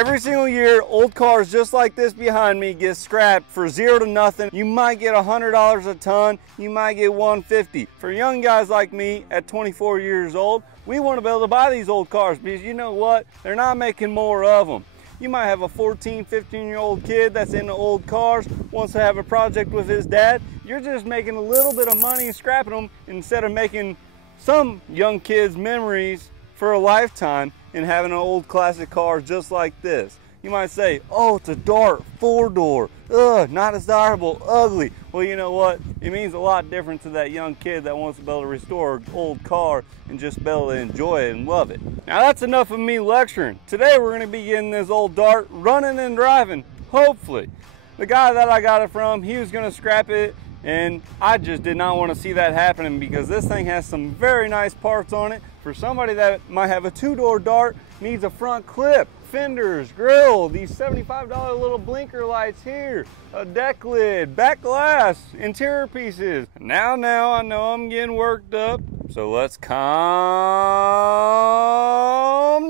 Every single year, old cars just like this behind me get scrapped for zero to nothing. You might get $100 a ton, you might get $150. For young guys like me at 24 years old, we want to be able to buy these old cars because you know what? They're not making more of them. You might have a 14, 15-year-old kid that's into old cars, wants to have a project with his dad. You're just making a little bit of money and scrapping them instead of making some young kids memories for a lifetime and having an old classic car just like this. You might say, oh, it's a Dart 4-door. Ugh, not desirable, ugly. Well, you know what? It means a lot different to that young kid that wants to be able to restore an old car and just be able to enjoy it and love it. Now that's enough of me lecturing. Today we're gonna be getting this old Dart running and driving, hopefully. The guy that I got it from, he was gonna scrap it, and I just did not want to see that happening because this thing has some very nice parts on it. For somebody that might have a 2-door Dart, needs a front clip, fenders, grill, these $75 little blinker lights here, a deck lid, back glass, interior pieces. Now I know I'm getting worked up, so let's calm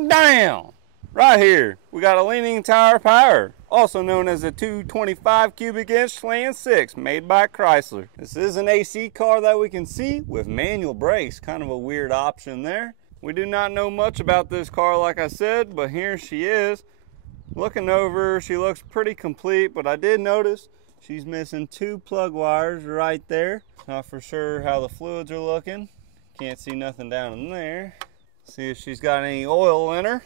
down. Right here, we got a leaning tower power, also known as a 225 cubic inch slant 6 made by Chrysler. This is an AC car that we can see with manual brakes, kind of a weird option there. We do not know much about this car like I said, but here she is. Looking over, she looks pretty complete, but I did notice she's missing 2 plug wires right there. Not for sure how the fluids are looking. Can't see nothing down in there. See if she's got any oil in her.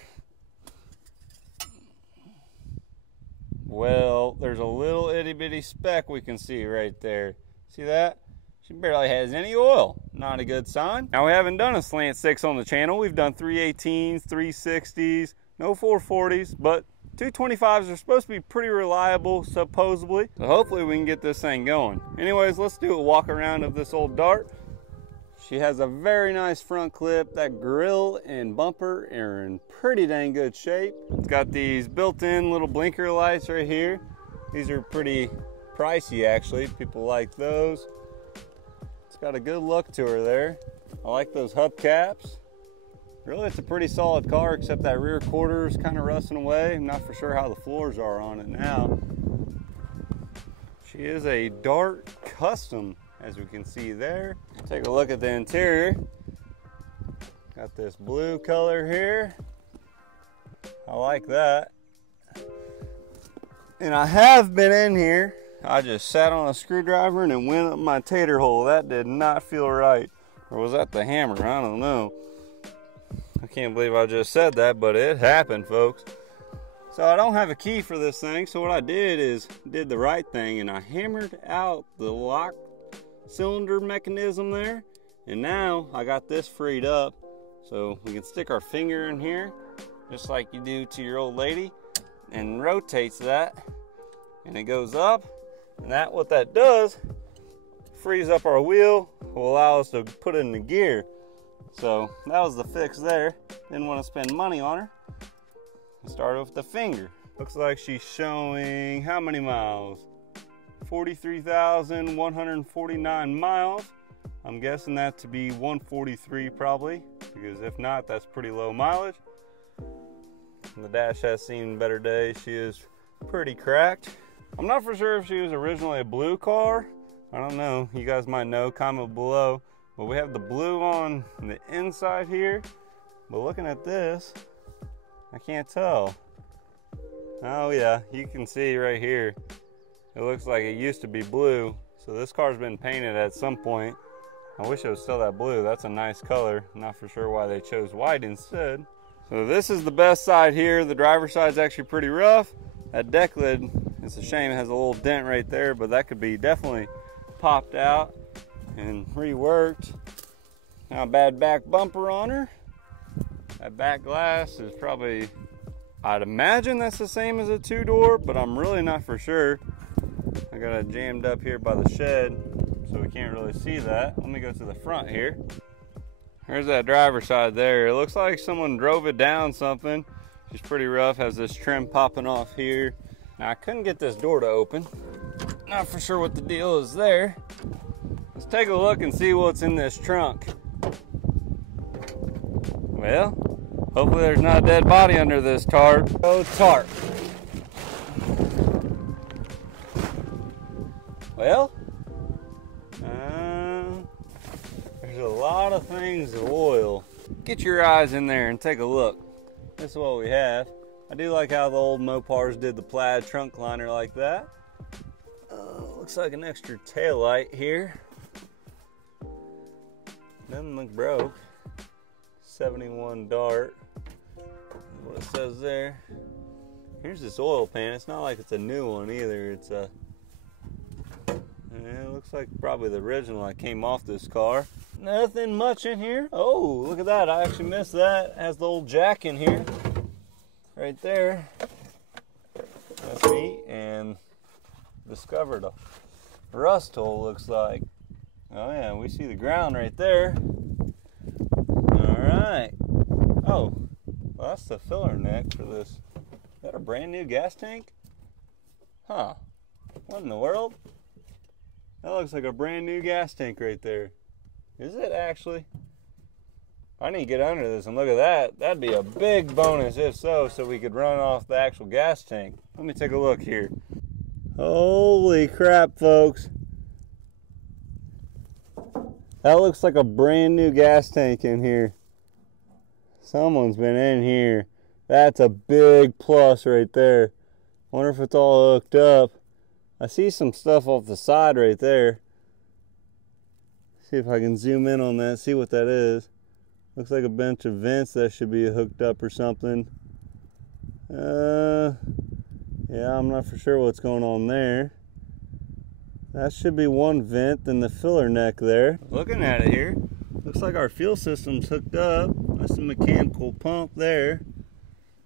Well, there's a little itty bitty speck we can see right there. See that? She barely has any oil. Not a good sign. Now we haven't done a slant 6 on the channel. We've done 318s, 360s, no 440s, but 225s are supposed to be pretty reliable, supposedly. So hopefully we can get this thing going. Anyways, let's do a walk around of this old Dart. She has a very nice front clip. That grill and bumper are in pretty dang good shape. It's got these built-in little blinker lights right here. These are pretty pricey actually. People like those. It's got a good look to her there. I like those hubcaps. Really, it's a pretty solid car except that rear quarter is kind of rusting away. I'm not for sure how the floors are on it now. She is a Dart Custom, as we can see there. Take a look at the interior. Got this blue color here. I like that. And I have been in here. I just sat on a screwdriver and it went up my tater hole. That did not feel right. Or was that the hammer? I don't know. I can't believe I just said that, but it happened, folks. So I don't have a key for this thing, so what I did is did the right thing and I hammered out the lock cylinder mechanism there, and now I got this freed up so we can stick our finger in here just like you do to your old lady and rotates that and it goes up, and what that does frees up our wheel, will allow us to put it in the gear. So that was the fix there. Didn't want to spend money on her. I started with the finger. Looks like she's showing how many miles? 43,149 miles. I'm guessing that to be 143 probably, because if not, that's pretty low mileage. The dash has seen better days. She is pretty cracked. I'm not for sure if she was originally a blue car. I don't know. You guys might know. Comment below. But we have the blue on the inside here. But looking at this, I can't tell. Oh yeah, you can see right here. It looks like it used to be blue. So this car's been painted at some point. I wish it was still that blue. That's a nice color. I'm not for sure why they chose white instead. So this is the best side here. The driver's side's actually pretty rough. That deck lid, it's a shame it has a little dent right there, but that could be definitely popped out and reworked. Not a bad back bumper on her. That back glass is probably, I'd imagine that's the same as a 2-door, but I'm really not for sure. I got it jammed up here by the shed, so we can't really see that. Let me go to the front here. There's that driver's side there. It looks like someone drove it down something. She's pretty rough, has this trim popping off here. Now I couldn't get this door to open. Not for sure what the deal is there. Let's take a look and see what's in this trunk. Well, Hopefully there's not a dead body under this tarp. Oh, tarp. Well, there's a lot of things to oil. Get your eyes in there and take a look. This is what we have. I do like how the old Mopars did the plaid trunk liner like that. Looks like an extra tail light here. Doesn't look broke. 71 dart. That's what it says there. Here's this oil pan. It's not like it's a new one either. It's a, it looks like probably the original that came off this car. Nothing much in here. Oh, look at that. I actually missed that. It has the old jack in here. Right there. That's neat. And discovered a rust hole, looks like. Oh yeah, we see the ground right there. Alright. Oh, well, that's the filler neck for this. Is that a brand new gas tank? Huh. What in the world? That looks like a brand new gas tank right there. Is it actually? I need to get under this and look at that. That'd be a big bonus if so we could run off the actual gas tank. Let me take a look here. Holy crap, folks. That looks like a brand new gas tank in here. Someone's been in here. That's a big plus right there. Wonder if it's all hooked up. I see some stuff off the side right there. See if I can zoom in on that, see what that is. Looks like a bunch of vents that should be hooked up or something. Yeah, I'm not for sure what's going on there. That should be one vent, then the filler neck there. Looking at it here, looks like our fuel system's hooked up. That's a mechanical pump there.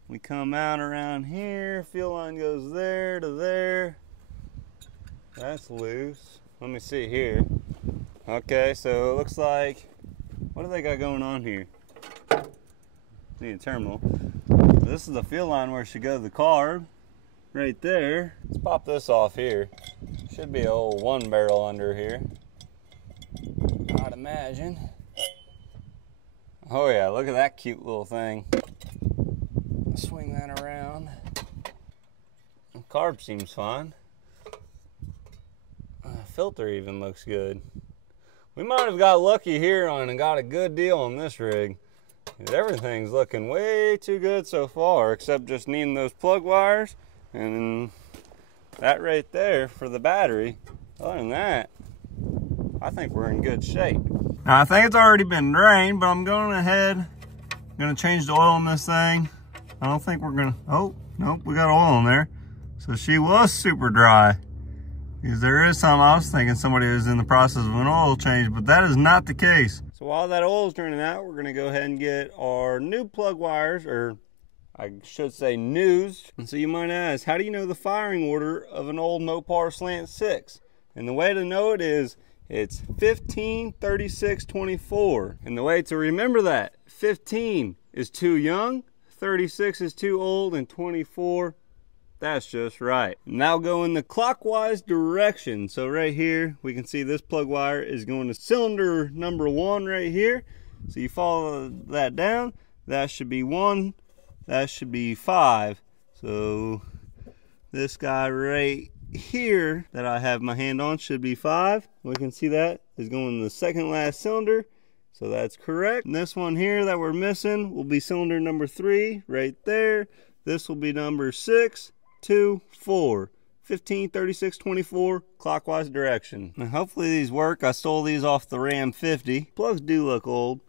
We come out around here, fuel line goes there to there. That's loose. Let me see here. Okay, so it looks like, what do they got going on here? Need a terminal. This is the fuel line where it should go to the carb. Right there. Let's pop this off here. Should be a old one barrel under here, I'd imagine. Oh yeah, look at that cute little thing. Swing that around. The carb seems fine. Filter even looks good. We might have got lucky here on and got a good deal on this rig. Everything's looking way too good so far, except just needing those plug wires and that right there for the battery. Other than that, I think we're in good shape. Now I think it's already been drained, but I'm going ahead. I'm gonna change the oil in this thing. I don't think we're gonna, oh, nope, we got oil in there. So she was super dry. Because there is some, I was thinking somebody is in the process of an oil change, but that is not the case. So while that oil is turning out, we're gonna go ahead and get our new plug wires, or I should say news. And so you might ask, how do you know the firing order of an old Mopar Slant 6? And the way to know it is, it's 15, 36, 24. And the way to remember that, 15 is too young, 36 is too old, and 24, that's just right. Now go in the clockwise direction. So right here, we can see this plug wire is going to cylinder number 1 right here. So you follow that down, that should be 1, that should be 5. So this guy right here that I have my hand on should be 5. We can see that is going in the second last cylinder. So that's correct. And this one here that we're missing will be cylinder number 3 right there. This will be number 6, 2, 4. 15, 36, 24, clockwise direction. Now hopefully these work. I stole these off the Ram 50. Plugs do look old,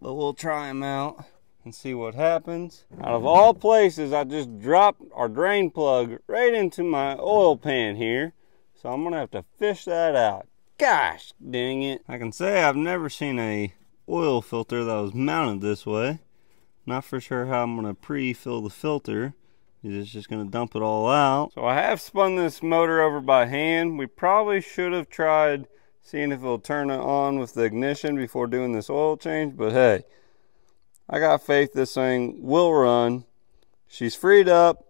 but we'll try them out and see what happens. Out of all places, I just dropped our drain plug right into my oil pan here. So I'm gonna have to fish that out. Gosh dang it. I can say I've never seen a oil filter that was mounted this way. Not for sure how I'm gonna pre-fill the filter. It's just gonna dump it all out. So I have spun this motor over by hand. We probably should have tried seeing if it'll turn it on with the ignition before doing this oil change, but hey, I got faith this thing will run. She's freed up.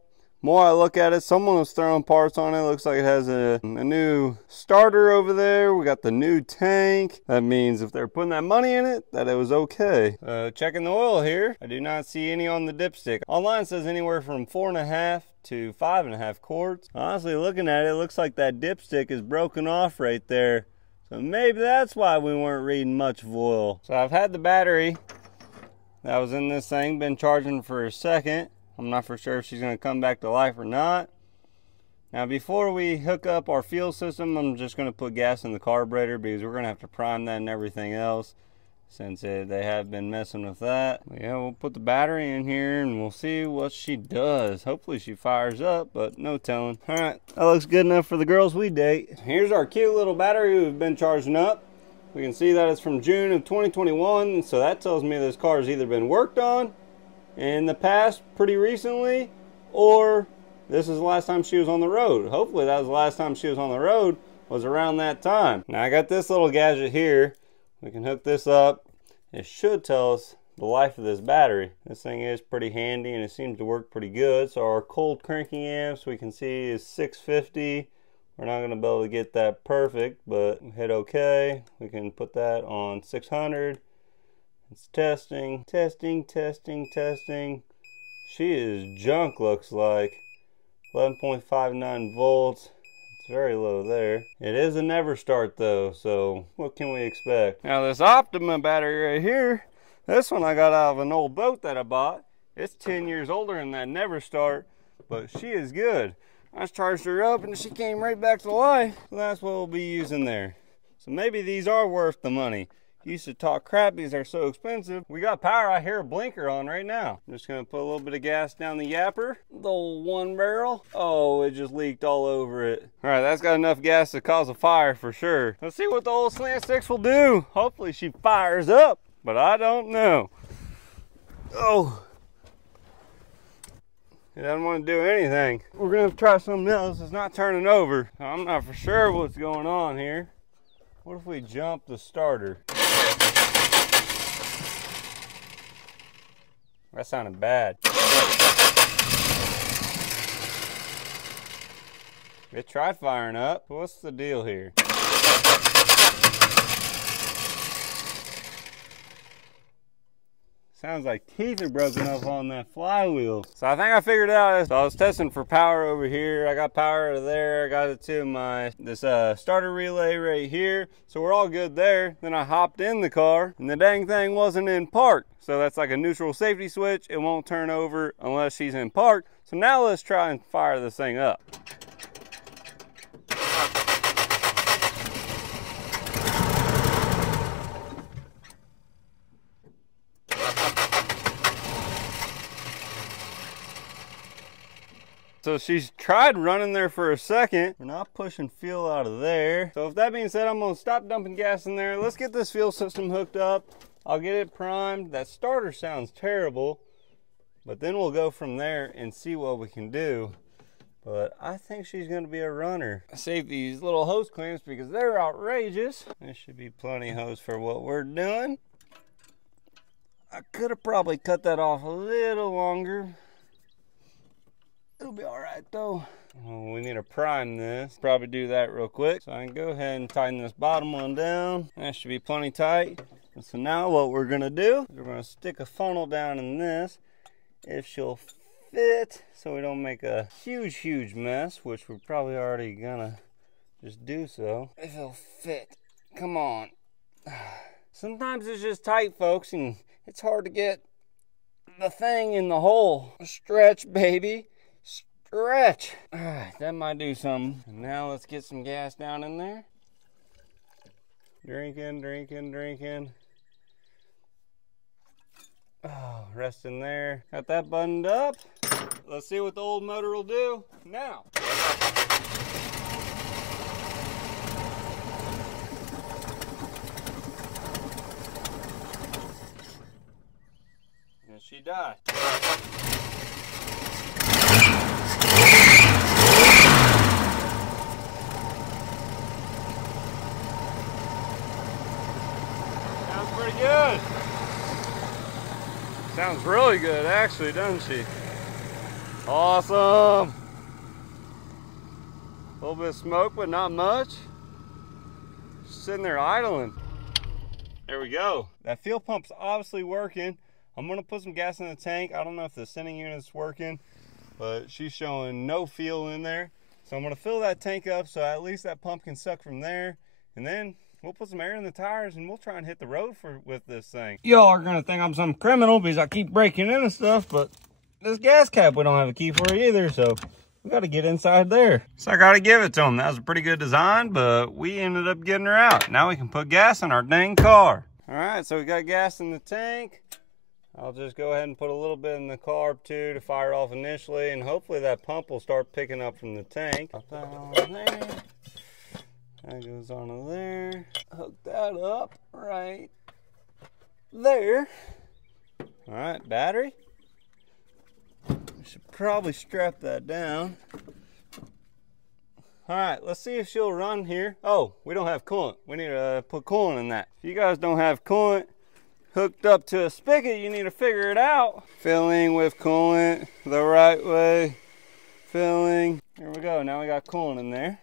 more I look at it, someone was throwing parts on it. Looks like it has a new starter over there. We got the new tank. That means if they're putting that money in it, that it was okay. Checking the oil here, I do not see any on the dipstick. Online it says anywhere from 4.5 to 5.5 quarts. Honestly, looking at it, it looks like that dipstick is broken off right there. So maybe that's why we weren't reading much of oil. So I've had the battery that was in this thing, been charging for a second. I'm not for sure if she's gonna come back to life or not. Now before we hook up our fuel system, I'm just gonna put gas in the carburetor because we're gonna have to prime that and everything else, since they have been messing with that. But yeah, we'll put the battery in here and we'll see what she does. Hopefully she fires up, but no telling. All right, that looks good enough for the girls we date. Here's our cute little battery we've been charging up. We can see that it's from June of 2021, so that tells me this car has either been worked on in the past pretty recently, or this is the last time she was on the road. Hopefully that was the last time she was on the road, was around that time. Now I got this little gadget here. We can hook this up. It should tell us the life of this battery. This thing is pretty handy and it seems to work pretty good. So our cold cranking amps we can see is 650. We're not going to be able to get that perfect, but hit OK. We can put that on 600. It's testing, testing, testing, testing. She is junk, looks like. 11.59 volts. It's very low there. It is a never start though, so what can we expect? Now this Optima battery right here, this one I got out of an old boat that I bought. It's 10 years older than that never start, but she is good. I just charged her up and she came right back to life. So that's what we'll be using there. So maybe these are worth the money. Used to talk crap because they're so expensive. We got power. I hear a blinker on right now. I'm just gonna put a little bit of gas down the yapper. The old 1 barrel. Oh, it just leaked all over it. All right, that's got enough gas to cause a fire for sure. Let's see what the old slant sticks will do. Hopefully she fires up, but I don't know. Oh. It doesn't want to do anything. We're gonna have to try something else. It's not turning over. I'm not for sure what's going on here. What if we jump the starter? That sounded bad. It tried firing up. What's the deal here? Sounds like teeth are broken up on that flywheel. So I think I figured it out. So I was testing for power over here. I got power to there. I got it to this starter relay right here. So we're all good there. Then I hopped in the car and the dang thing wasn't in park. So that's like a neutral safety switch. It won't turn over unless she's in park. So now let's try and fire this thing up. So she's tried running there for a second. We're not pushing fuel out of there. So with that being said, I'm gonna stop dumping gas in there. Let's get this fuel system hooked up. I'll get it primed. That starter sounds terrible, but then we'll go from there and see what we can do. But I think she's gonna be a runner. I saved these little hose clamps because they're outrageous. There should be plenty of hose for what we're doing. I could have probably cut that off a little longer. It'll be all right though. Well, we need to prime this. Probably do that real quick. So I can go ahead and tighten this bottom one down. That should be plenty tight. And so now what we're gonna do is we're gonna stick a funnel down in this. If she'll fit, so we don't make a huge mess, which we're probably already gonna just do so. If it'll fit, come on. Sometimes it's just tight, folks, and it's hard to get the thing in the hole. Stretch, baby. Stretch. All right, that might do something. And now let's get some gas down in there. Drinking, drinking, drinking. Oh, rest in there. Got that buttoned up. Let's see what the old motor will do now. And she died. Sounds pretty good. Sounds really good, actually, doesn't she? Awesome. A little bit of smoke, but not much. Just sitting there idling. There we go. That fuel pump's obviously working. I'm gonna put some gas in the tank. I don't know if the sending unit's working, but she's showing no fuel in there. So I'm gonna fill that tank up so at least that pump can suck from there. And then we'll put some air in the tires and we'll try and hit the road with this thing. Y'all are gonna think I'm some criminal because I keep breaking in and stuff, but this gas cap we don't have a key for either, so we gotta get inside there. So I gotta give it to them. That was a pretty good design, but we ended up getting her out. Now we can put gas in our dang car. All right, so we got gas in the tank. I'll just go ahead and put a little bit in the carb too to fire it off initially, and hopefully that pump will start picking up from the tank. Pop that on there. That goes onto there. Hook that up right there. All right, battery. Should probably strap that down. All right, let's see if she'll run here. Oh, we don't have coolant. We need to put coolant in that. If you guys don't have coolant hooked up to a spigot, you need to figure it out. Filling with coolant the right way. Filling. Here we go. Now we got coolant in there.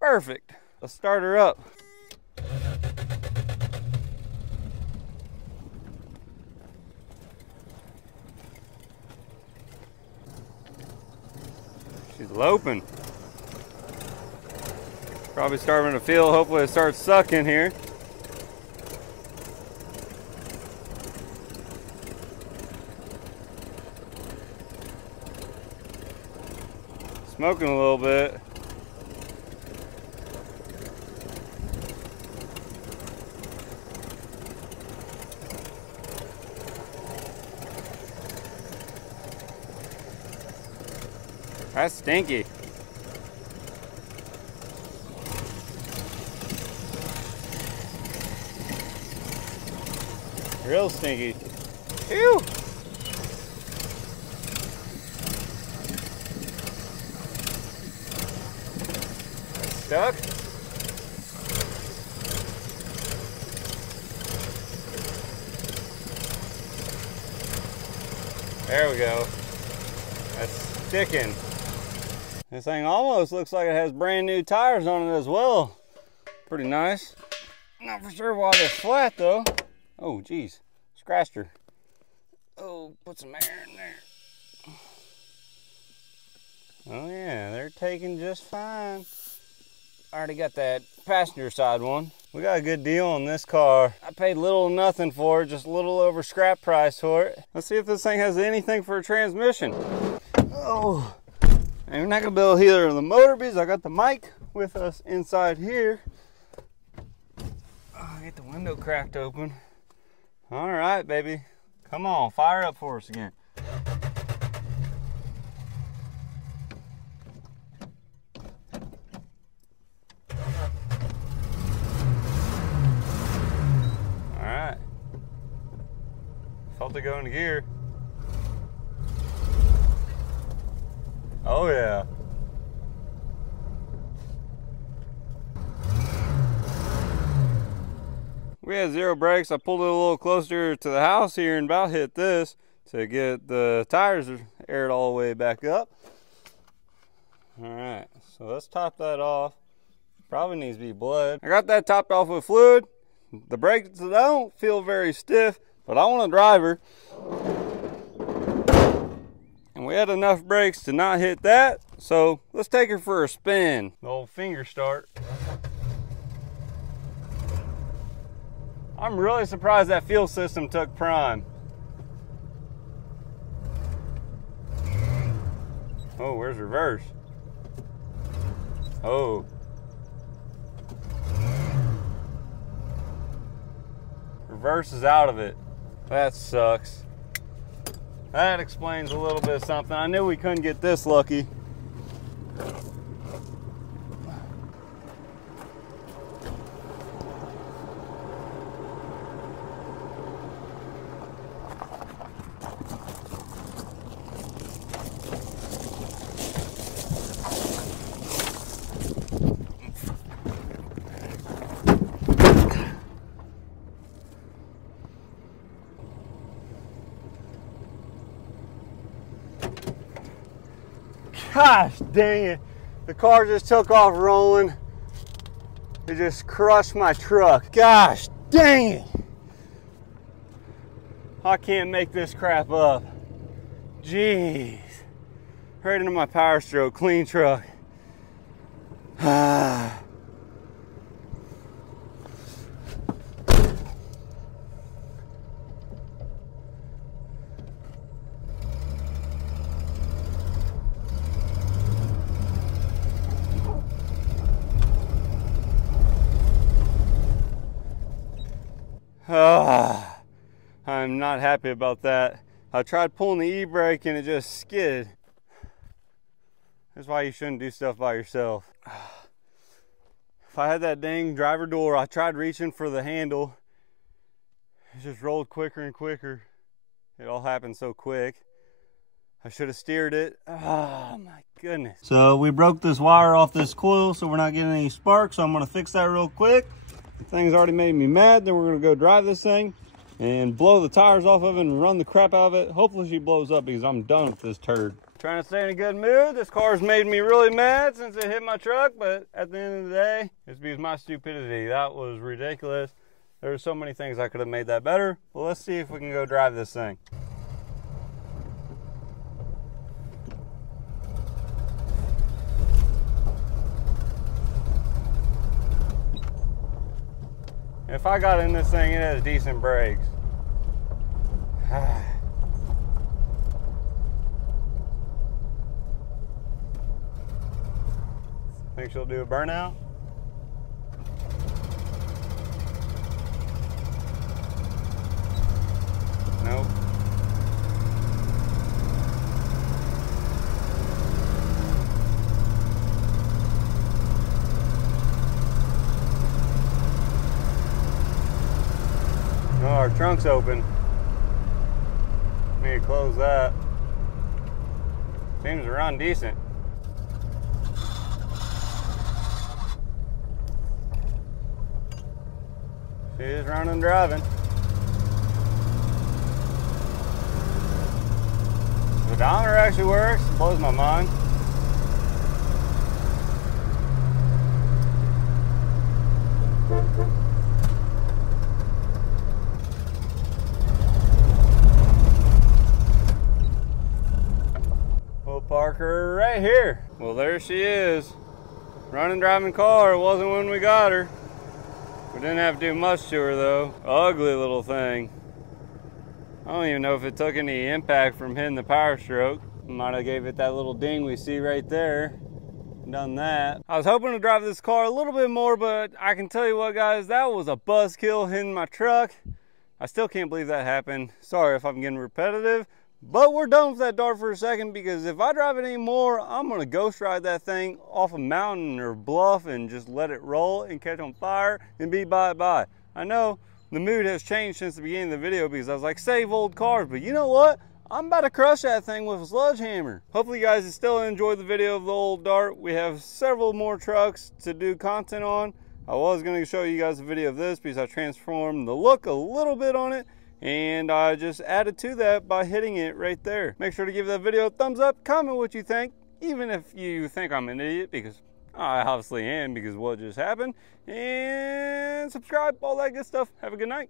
Perfect. Let's start her up. She's loping. Probably starting to feel, hopefully it starts sucking here. Smoking a little bit. That's stinky. Real stinky. Ew. Stuck? There we go. That's sticking. This thing almost looks like it has brand new tires on it as well. Pretty nice. Not for sure why they're flat though. Oh geez, scratched her. Oh, put some air in there. Oh yeah, they're taking just fine. I already got that passenger side one. We got a good deal on this car. I paid little or nothing for it, just a little over scrap price for it. Let's see if this thing has anything for a transmission. Oh, and we're not gonna build either of the motor because I got the mic with us inside here. Oh, get the window cracked open. All right, baby. Come on, fire up for us again. All right. Felt it go into gear. Oh yeah. We had zero brakes. I pulled it a little closer to the house here and about hit this to get the tires aired all the way back up. All right, so let's top that off. Probably needs to be bled. I got that topped off with fluid. The brakes don't feel very stiff, but I want to drive her. And we had enough brakes to not hit that, so let's take her for a spin. The old finger start. I'm really surprised that fuel system took prime. Oh, where's reverse? Oh. Reverse is out of it. That sucks. That explains a little bit of something. I knew we couldn't get this lucky. Gosh dang it. The car just took off rolling. It just crushed my truck. Gosh dang it. I can't make this crap up. Jeez. Right into my power stroke, clean truck. I'm not happy about that. I tried pulling the e-brake and it just skidded. That's why you shouldn't do stuff by yourself. If I had that dang driver door, I tried reaching for the handle. It just rolled quicker and quicker. It all happened so quick. I should have steered it. Oh my goodness. So we broke this wire off this coil so we're not getting any sparks. So I'm gonna fix that real quick. The thing's already made me mad. Then we're gonna go drive this thing and blow the tires off of it and run the crap out of it. Hopefully she blows up because I'm done with this turd. Trying to stay in a good mood. This car's made me really mad since it hit my truck, but at the end of the day, it's because of my stupidity. That was ridiculous. There were so many things I could have made that better. Well, let's see if we can go drive this thing. If I got in this thing, it has decent brakes. Think she'll do a burnout? Nope. Oh, our trunk's open. Need to close that. Seems to run decent. She is running and driving. The odometer actually works. It blows my mind. We'll park her right here. Well, there she is. Running, driving car. It wasn't when we got her. We didn't have to do much to her though. Ugly little thing. I don't even know if it took any impact from hitting the power stroke. Might have gave it that little ding we see right there. Done that. I was hoping to drive this car a little bit more, but I can tell you what guys, that was a buzzkill hitting my truck. I still can't believe that happened. Sorry if I'm getting repetitive, but we're done with that dart for a second because if I drive it anymore, I'm gonna ghost ride that thing off a mountain or bluff and just let it roll and catch on fire and be bye-bye. I know the mood has changed since the beginning of the video because I was like, save old cars, but you know what? I'm about to crush that thing with a sledgehammer. Hopefully you guys still enjoyed the video of the old dart. We have several more trucks to do content on. I was going to show you guys a video of this because I transformed the look a little bit on it. And I just added to that by hitting it right there. Make sure to give that video a thumbs up, comment what you think, even if you think I'm an idiot, because I obviously am because of what just happened. And subscribe, all that good stuff. Have a good night.